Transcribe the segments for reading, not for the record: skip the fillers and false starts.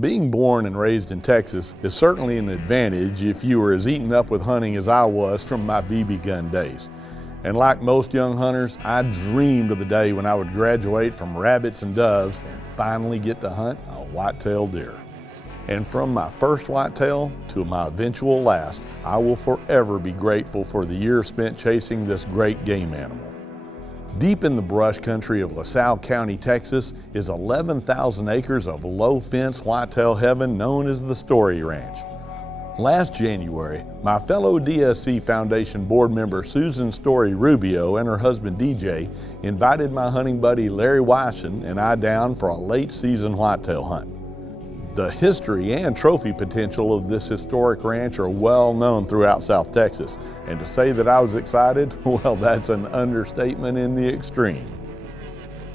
Being born and raised in Texas is certainly an advantage if you were as eaten up with hunting as I was from my BB gun days. And like most young hunters, I dreamed of the day when I would graduate from rabbits and doves and finally get to hunt a white-tailed deer. And from my first whitetail to my eventual last, I will forever be grateful for the years spent chasing this great game animal. Deep in the brush country of LaSalle County, Texas, is 11,000 acres of low-fence whitetail heaven known as the Storey Ranch. Last January, my fellow DSC Foundation board member Susan Storey Rubio and her husband DJ invited my hunting buddy Larry Wyson and I down for a late season whitetail hunt. The history and trophy potential of this historic ranch are well known throughout South Texas, and to say that I was excited, well, that's an understatement in the extreme.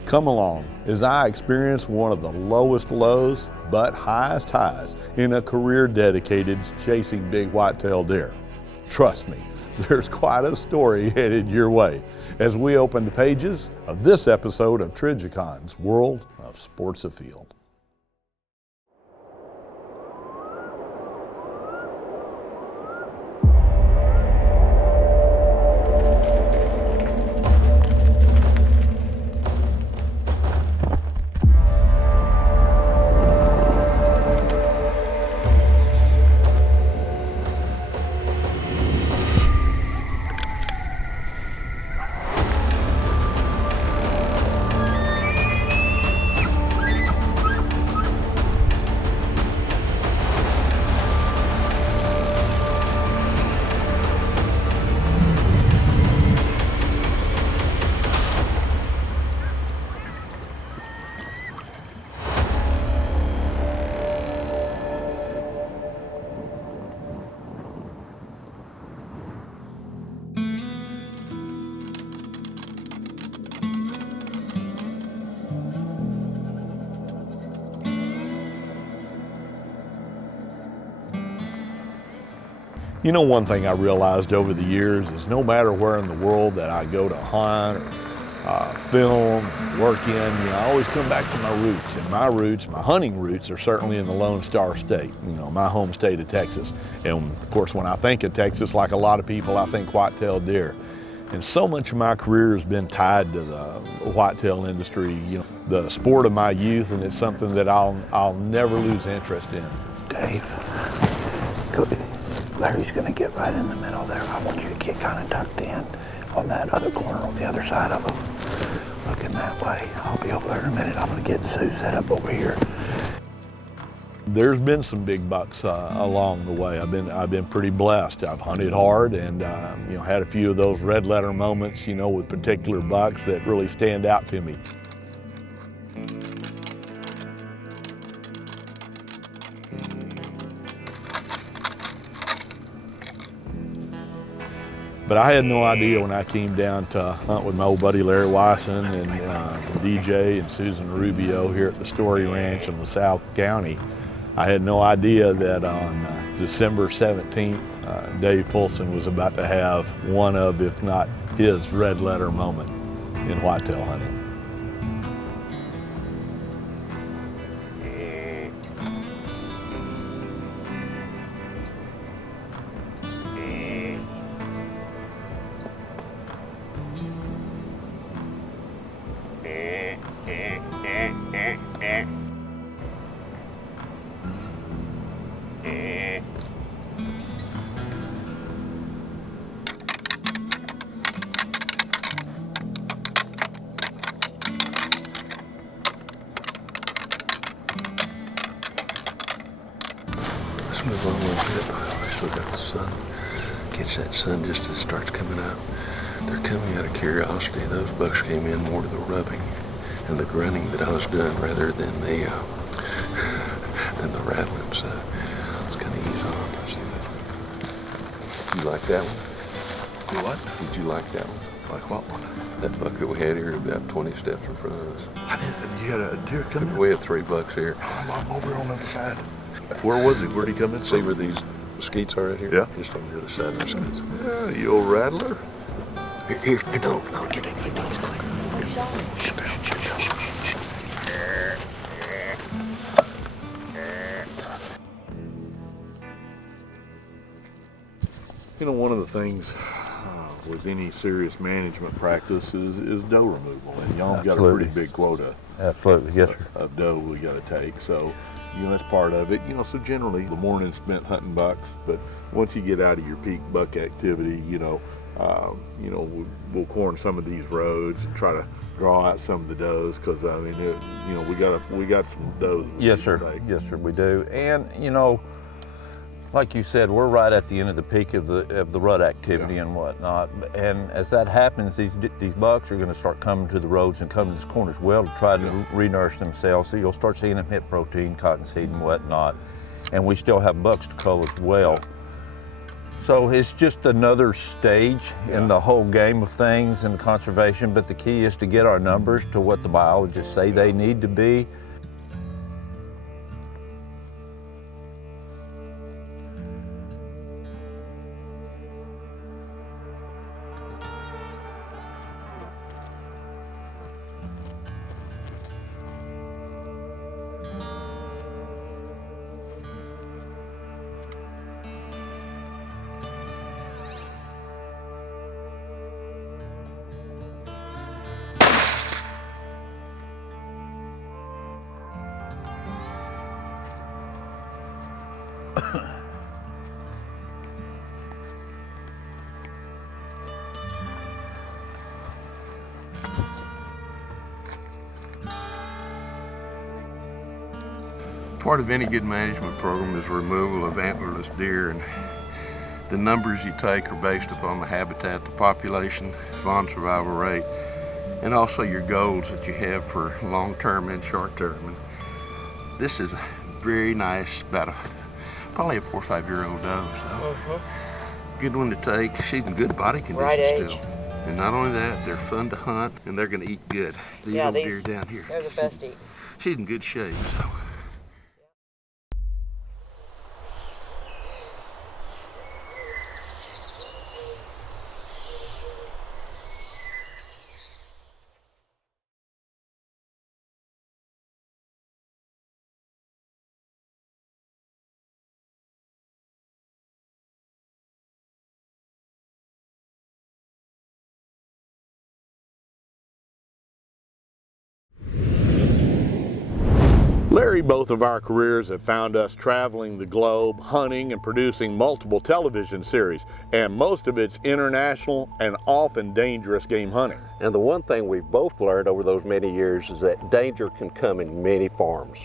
Come along as I experience one of the lowest lows but highest highs in a career dedicated to chasing big whitetail deer. Trust me, there's quite a story headed your way as we open the pages of this episode of Trigicon's World of Sports Afield. You know, one thing I realized over the years is no matter where in the world that I go to hunt or film, work in, I always come back to my roots. And my roots, my hunting roots, are certainly in the Lone Star State, my home state of Texas. And of course, when I think of Texas, like a lot of people, I think white-tailed deer. And so much of my career has been tied to the whitetail industry, the sport of my youth, and it's something that I'll never lose interest in. Dave, go ahead. Larry's going to get right in the middle there. I want you to get kind of tucked in on that other corner on the other side of him. Looking that way. I'll be over there in a minute. I'm going to get Sue set up over here. There's been some big bucks along the way. I've been pretty blessed. I've hunted hard and had a few of those red letter moments, with particular bucks that really stand out to me. But I had no idea when I came down to hunt with my old buddy Larry Wyson and DJ and Susan Rubio here at the Storey Ranch in LaSalle County. I had no idea that on December 17th, Dave Fulson was about to have one of, if not his, red letter moment in whitetail hunting. Let's move on a little bit. We still got the sun. Catch that sun just as it starts coming up. They're coming out of curiosity. Those bucks came in more to the rubbing and the grunting that I was doing rather than the rattling. So let's kind of ease on. Let's see that. You like that one? Do what? Did you like that one? Like what one? That buck that we had here about 20 steps in front of us. I didn't. You had a deer coming? We had 3 bucks here. I'm over on the other side. Where was he? Where'd he come in? See where these skeets are right here? Yeah. Just on the other side of the skeets. Yeah, you old rattler. Here, no, get it. You know, one of the things with any serious management practice is doe removal, and y'all got a pretty big quota. Absolutely, yes, sir. Of doe we got to take, so you know that's part of it. You know, so generally the morning's spent hunting bucks, but once you get out of your peak buck activity, we'll corn some of these roads and try to draw out some of the does, because I mean, we got some does. Yes, sir. Yes, sir. We do, and you know, like you said, we're right at the end of the peak of the rut activity and whatnot. And as that happens, these bucks are going to start coming to the roads and coming to this corner as well to try to re-nourish themselves. So you'll start seeing them hit protein, cottonseed, and whatnot. And we still have bucks to cull as well. So it's just another stage in the whole game of things in the conservation. But the key is to get our numbers to what the biologists say they need to be. Part of any good management program is removal of antlerless deer, and the numbers you take are based upon the habitat, the population, fawn survival rate, and also your goals that you have for long-term and short-term. And this is a very nice, probably a 4 or 5 year old doe, so good one to take. She's in good body condition still. And not only that, they're fun to hunt and they're gonna eat good. These little deer down here. They're the best eating. She's in good shape, so. Larry, both of our careers have found us traveling the globe, hunting and producing multiple television series, and most of it's international and often dangerous game hunting. And the one thing we've both learned over those many years is that danger can come in many forms.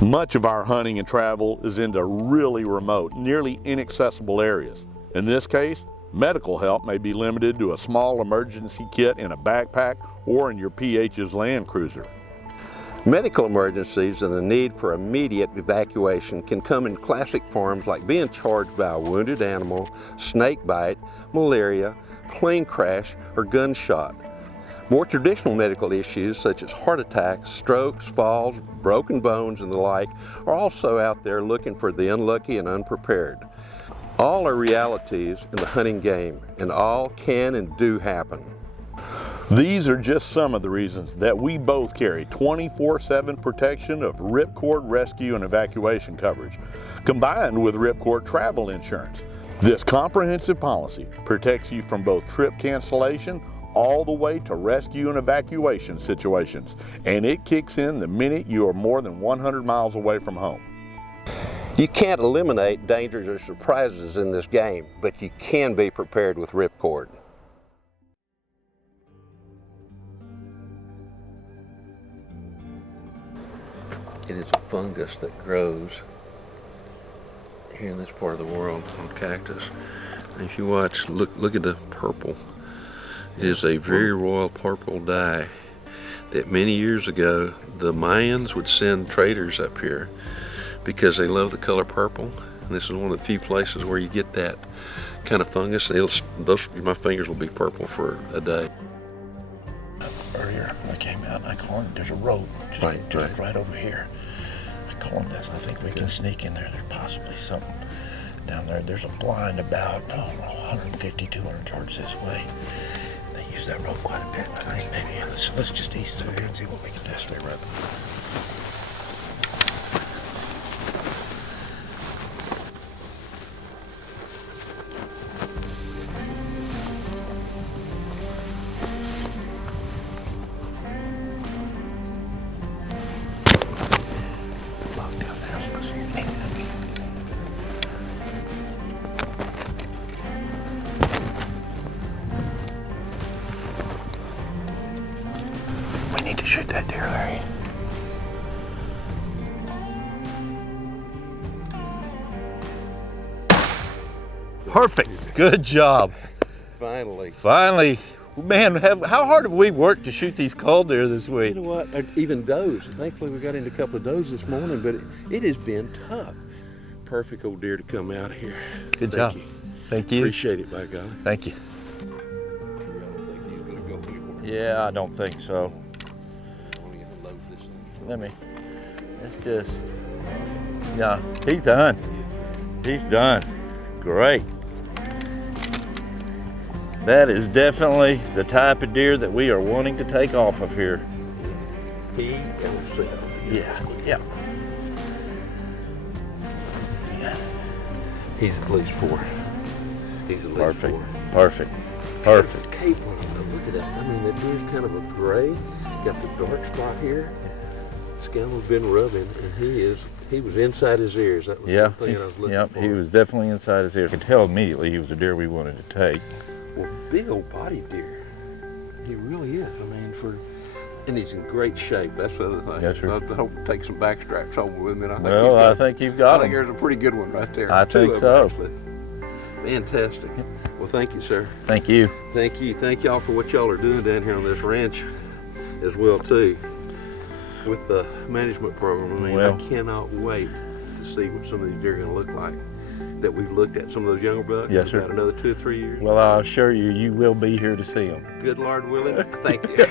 Much of our hunting and travel is into really remote, nearly inaccessible areas. In this case, medical help may be limited to a small emergency kit in a backpack or in your PH's Land Cruiser. Medical emergencies and the need for immediate evacuation can come in classic forms like being charged by a wounded animal, snake bite, malaria, plane crash, or gunshot. More traditional medical issues such as heart attacks, strokes, falls, broken bones, and the like are also out there looking for the unlucky and unprepared. All are realities in the hunting game, and all can and do happen. These are just some of the reasons that we both carry 24/7 protection of Ripcord rescue and evacuation coverage, combined with Ripcord travel insurance. This comprehensive policy protects you from both trip cancellation all the way to rescue and evacuation situations, and it kicks in the minute you are more than 100 miles away from home. You can't eliminate dangers or surprises in this game, but you can be prepared with Ripcord. It is a fungus that grows here in this part of the world on cactus. And if you watch, look at the purple. It is a very royal purple dye that many years ago the Mayans would send traders up here because they love the color purple. And this is one of the few places where you get that kind of fungus. My fingers will be purple for a day. Earlier, I came out and I cornered, there's a rope just right over here. I cornered this. I think we can sneak in there. There's possibly something down there. There's a blind about 150, 200 yards this way. They use that rope quite a bit. I think maybe let's just ease through here and see what we can do. Stay right there. that deer, Larry. Perfect. Good job. Finally. Finally. Man, how hard have we worked to shoot these cull deer this week? You know what? Even does. Thankfully, we got into a couple of does this morning, but it has been tough. Perfect old deer to come out here. Good job. You. Thank you. Appreciate it, by golly. Thank you. Yeah, I don't think so. Let me. It's just. Yeah, he's done. He's done. Great. That is definitely the type of deer that we are wanting to take off of here. He himself. Yeah, yeah. He's at least 4. He's at least Perfect, 4. perfect, perfect. Cape on him, look at that. I mean, that deer's kind of a gray. Got the dark spot here. Scoundrel's been rubbing, and he was inside his ears. That was the thing I was looking for. He was definitely inside his ears. I could tell immediately he was a deer we wanted to take. Well, big old body deer. He really is. I mean, and he's in great shape. That's the other thing. Yes, sir. I hope to take some back straps home with me. I think you've got I think him. there's a pretty good one right there. I think so. Fantastic. Well, thank you, sir. Thank you. Thank you. Thank y'all for what y'all are doing down here on this ranch as well, too, with the management program. I mean, Well, I cannot wait to see what some of these deer are going to look like that we've looked at. Some of those younger bucks. Yes, sir. About another 2 or 3 years. Well, I assure you, you will be here to see them. Good Lord willing. Thank you.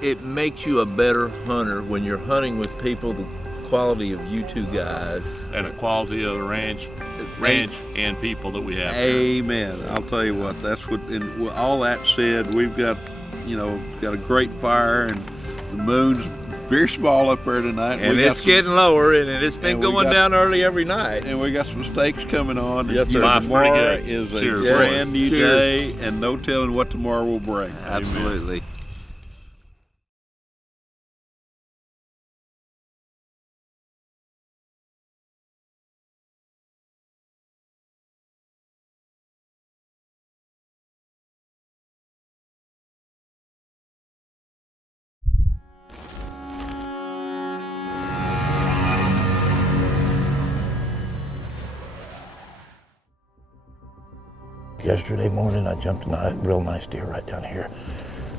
It makes you a better hunter when you're hunting with people the quality of you two guys. And the quality of the ranch and people that we have here. Amen. I'll tell you what, that's what, and with all that said, we've got, got a great fire, and the moon's very small up there tonight. And it's getting lower, and it's been going down early every night. And we got some steaks coming on. Yes, sir. Tomorrow is a Cheers. brand new Cheers. day, and no telling what tomorrow will bring. Absolutely. Yesterday morning, I jumped a real nice deer right down here.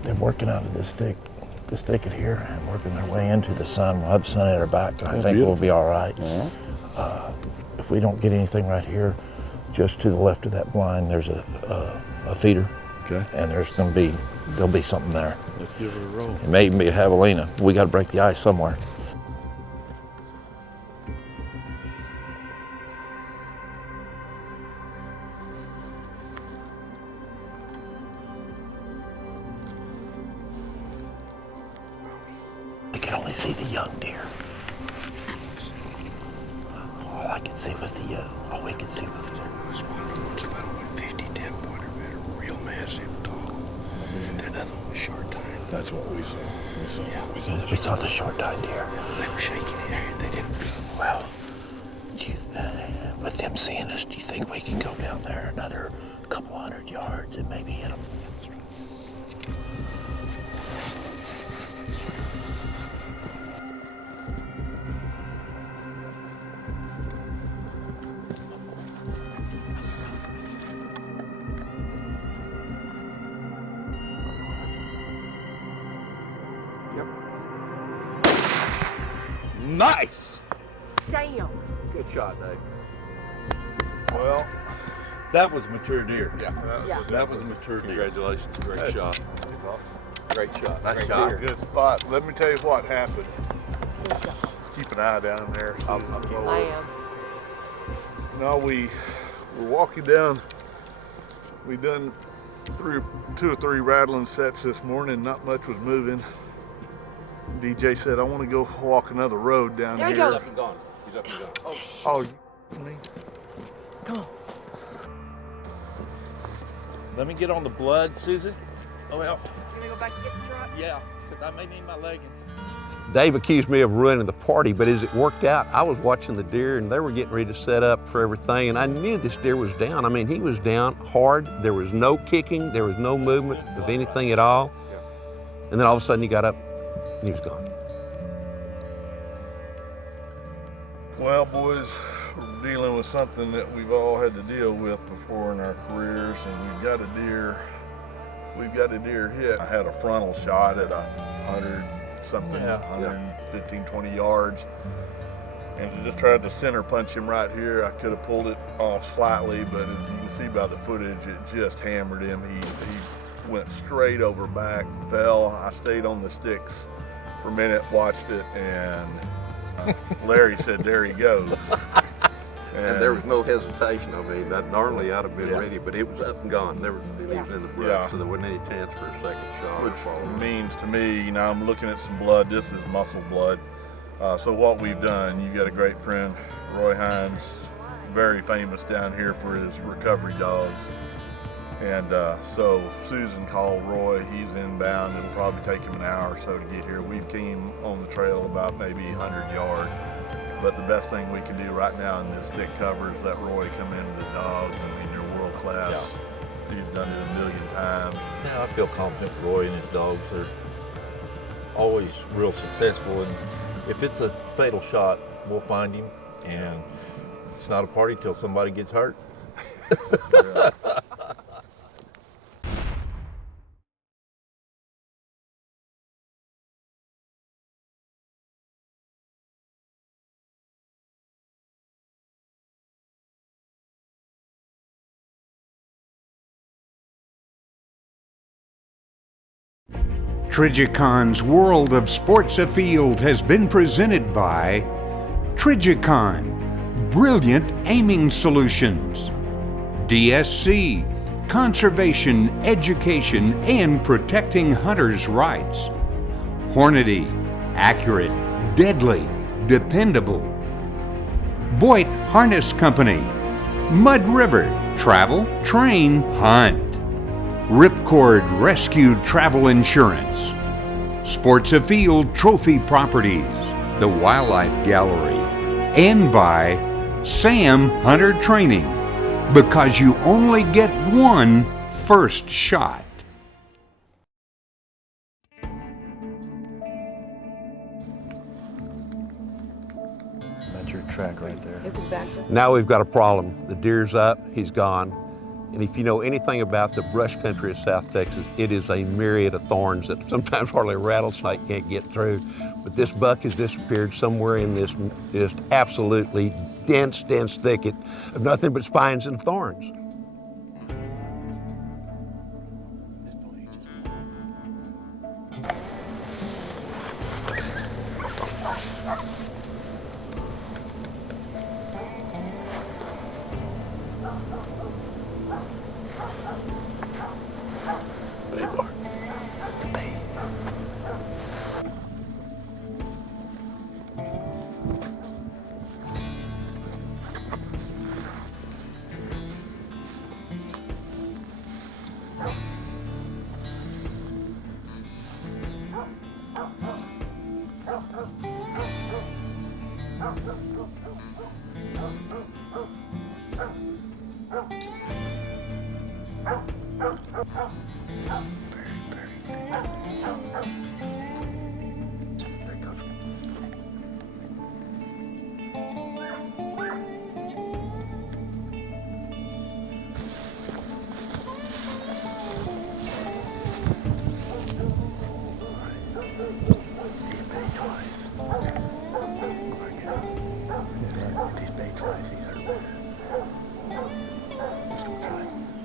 They're working out of this thicket here and working their way into the sun. We'll have the sun at our back, and I think we'll be all right. If we don't get anything right here, just to the left of that blind, there's a feeder. Okay. And there'll be something there. Let's give it a roll. It may even be a javelina. We got to break the ice somewhere. I could only see the young deer. All I could see was all we could see was the It's about 50, 10 pointer, real massive, tall. They're nothing but short time. That's what we saw. We saw the short-eyed deer. They were shaking it. They didn't. Well, with them seeing us, do you think we can go down there another couple 100 yards and maybe hit them? Nice! Damn. Good shot, Dave. Well, That was mature deer. Yeah. That was a mature deer. Congratulations. Great shot. Great shot. Nice Great shot. deer. good spot. Let me tell you what happened. Good job. Just keep an eye down there. I am. No, we were walking down. We done through 2 or 3 rattling sets this morning. Not much was moving. DJ said, I want to go walk another road down There he here. goes. Gone. He's up and gone. Oh, me? Come on. Let me get on the blood, Susan. Oh, well, You gonna go back and get the truck? yeah, because I may need my leggings. Dave accused me of ruining the party, but as it worked out, I was watching the deer and they were getting ready to set up for everything, and I knew this deer was down. I mean, he was down hard. There was no kicking, there was no movement of anything at all. And then all of a sudden he got up and he was gone. Well, boys, we're dealing with something that we've all had to deal with before in our careers, and we've got a deer hit. I had a frontal shot at 100 something, 115, 20 yards, and I just tried to center punch him right here. I could have pulled it off slightly, but as you can see by the footage, it just hammered him. He went straight over back, fell. I stayed on the sticks for a minute, watched it, and Larry said, "There he goes." And there was no hesitation. I mean, normally I'd have been ready, but it was up and gone. It was in the brush, so there wasn't any chance for a second shot. Which means to me, you know, I'm looking at some blood. This is muscle blood. So what we've done, you got a great friend, Roy Hines, very famous down here for his recovery dogs. And so Susan called Roy. He's inbound. It'll probably take him an hour or so to get here. We've came on the trail about maybe 100 yards. But the best thing we can do right now in this thick cover is let Roy come into the dogs. I mean, they're world class. He's done it 1,000,000 times. Yeah, I feel confident Roy and his dogs are always real successful. And if it's a fatal shot, we'll find him. And it's not a party till somebody gets hurt. Trigicon's World of Sports Afield has been presented by Trigicon, brilliant aiming solutions. DSC, conservation, education, and protecting hunters' rights. Hornady, accurate, deadly, dependable. Boyd Harness Company, Mud River, travel, train, hunt. Ripcord Rescue Travel Insurance, Sports Afield Trophy Properties, the Wildlife Gallery, and by Sam Hunter Training, because you only get one first shot. That's your track right there. It was back there. Now we've got a problem. The deer's up, he's gone. And if you know anything about the brush country of South Texas, it is a myriad of thorns that sometimes hardly a rattlesnake can't get through. But this buck has disappeared somewhere in this just absolutely dense thicket of nothing but spines and thorns.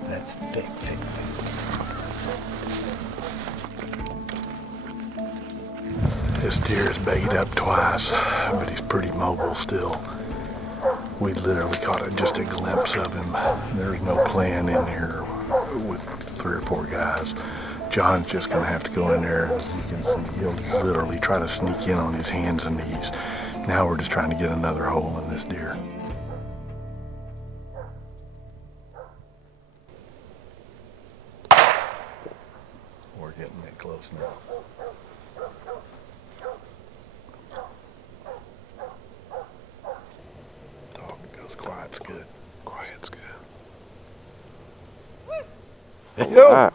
That's thick. This deer is baited up twice, but he's pretty mobile still. We literally caught just a glimpse of him. There's no plan in here with 3 or 4 guys. John's just gonna have to go in there. As you can see, he'll literally try to sneak in on his hands and knees. Now we're just trying to get another hole in this deer. We're getting it close now. Yo. All right.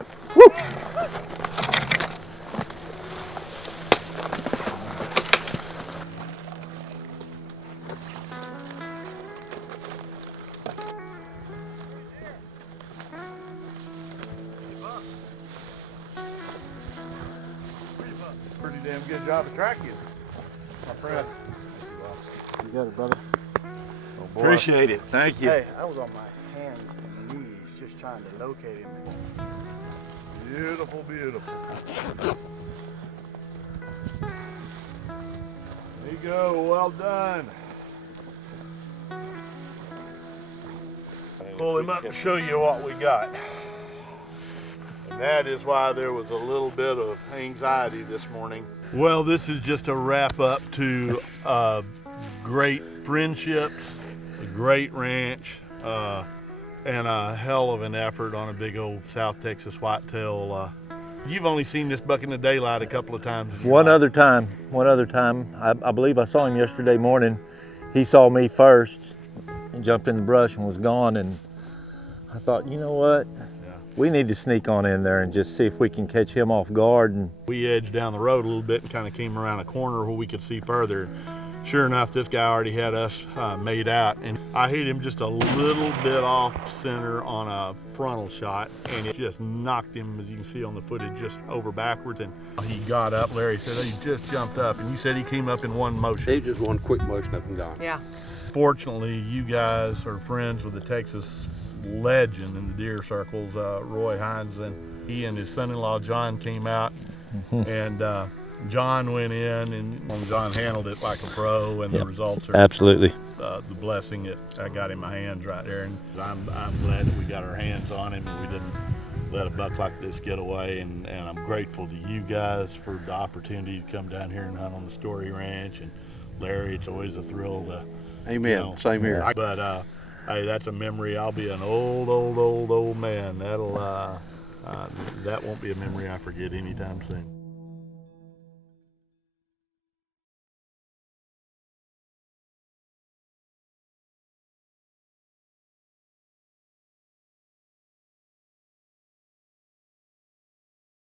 Pretty damn good job of tracking, my friend. You got it, brother. Oh, boy. Appreciate it. Thank you. Hey, I was on my hands and knees just trying to locate him. Beautiful, beautiful. There you go, well done. Pull him up and show you what we got. And that is why there was a little bit of anxiety this morning. Well, this is just a wrap up to great friendships, a great ranch, and a hell of an effort on a big old South Texas whitetail. You've only seen this buck in the daylight a couple of times. One other time. I believe I saw him yesterday morning. He saw me first and jumped in the brush and was gone. And I thought, you know what? We need to sneak on in there and just see if we can catch him off guard. And we edged down the road a little bit and kind of came around a corner where we could see further. Sure enough, this guy already had us made out, and I hit him just a little bit off center on a frontal shot, and it just knocked him, as you can see on the footage, just over backwards. And he got up. Larry said, oh, he just jumped up, and you said he came up in one motion. He just one quick motion up and gone. Yeah. Fortunately, you guys are friends with the Texas legend in the deer circles, Roy Hines, and he and his son-in-law John came out, and John went in, and John handled it like a pro, and the results are absolutely the blessing that I got in my hands right there. And I'm glad that we got our hands on him and we didn't let a buck like this get away. And I'm grateful to you guys for the opportunity to come down here and hunt on the Storey Ranch. And Larry, it's always a thrill to. Amen. You know, same here. But hey, that's a memory. I'll be an old man. That'll that won't be a memory I forget anytime soon.